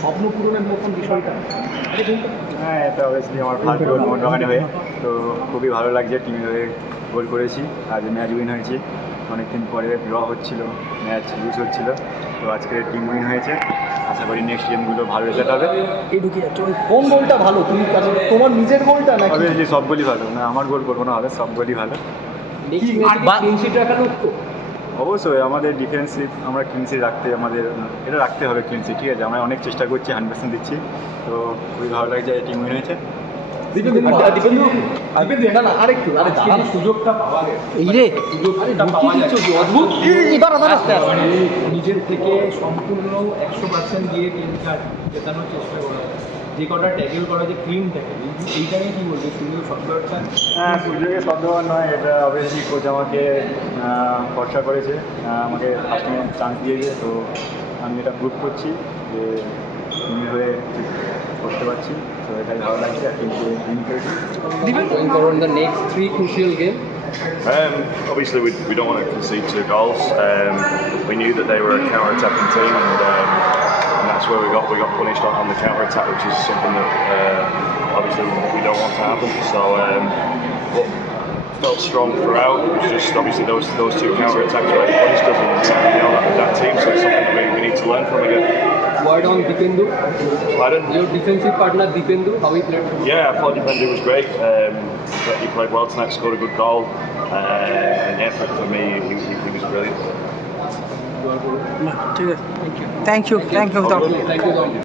স্বপ্ন পূরণের মতন বিষয়টা। হ্যাঁ এটা অবভিয়াসলি আমার ফার্স্ট গোল মোহনবাগানে হয়ে। তো খুবই ভালো লাগছে টিমের হয়ে গোল করেছি। আজ ম্যাচ উইন হয়েছি। অনেকদিন পরে ড্র হচ্ছিল ম্যাচ লুজ হচ্ছিল। তো আজকে টিম উইন হয়েছে। আশা করি নেক্সট গেমগুলো ভালো রেজাল্ট হবে। এই ঢুকে কোন গোলটা ভালো? তুমি কাছে তোমার নিজের গোলটা নাকি? অবভিয়াসলি সব গোলই ভালো। না আমার গোল করব না হবে সব গোলই ভালো অবশ্যই আমাদের ডিফেন্সিভ আমরা ক্লিনসি রাখতে আমাদের এটা রাখতে হবে ক্লিনসি ঠিক আছে? আমরা অনেক চেষ্টা করছি হান্ড্রেড পার্সেন্ট দিচ্ছি। তো খুবই ভালো লাগছে টিম উইন হয়েছে। দীপেন্দু দীপেন্দু না না আরেকটু আরে দাঁড়ান সুযোগটা পাওয়া গেছে। এই রে সুযোগটা পাওয়া যাচ্ছে অদ্ভুত। দাঁড়া দাঁড়া মানে নিজের থেকে সম্পূর্ণ একশো পার্সেন্ট দিয়ে টিমটা জেতানোর চেষ্টা করা যে কটা ট্যাকেল করা যে ক্লিন ট্যাকেল এইটা কী বলবে? সুযোগ সফটওয়্যারটা হ্যাঁ সুযোগে শব্দবান নয় এটা অবভিয়াসলি কোচ আমাকে ভরসা করেছে আমাকে ফার্স্ট চান্স দিয়েছে তো আমি এটা প্রুভ করছি যে টিমের হয়ে ঠিক করতে পারছি। তো এটাই ভালো লাগছে আর টিমকে উইন করেছি going forward in the next three crucial game Um, obviously, we, we don't want to concede two goals. Um, we knew that they were a counter-attacking team, and, um, and that's where we got we got punished on, on the counter-attack, which is something that uh, obviously we don't want to happen. So, um, but felt strong throughout. It was just obviously those those two counter-attacks where they punished us, and you know that, that team. So it's something that we, we need to learn from again. word on Dipendu Pardon? your defensive partner Dipendu how he played Yeah, I thought Defender was great. Um, he played well tonight, scored a good goal. Uh, and effort for me, he, he, he was brilliant. ঠিক আছে thank you thank you thank you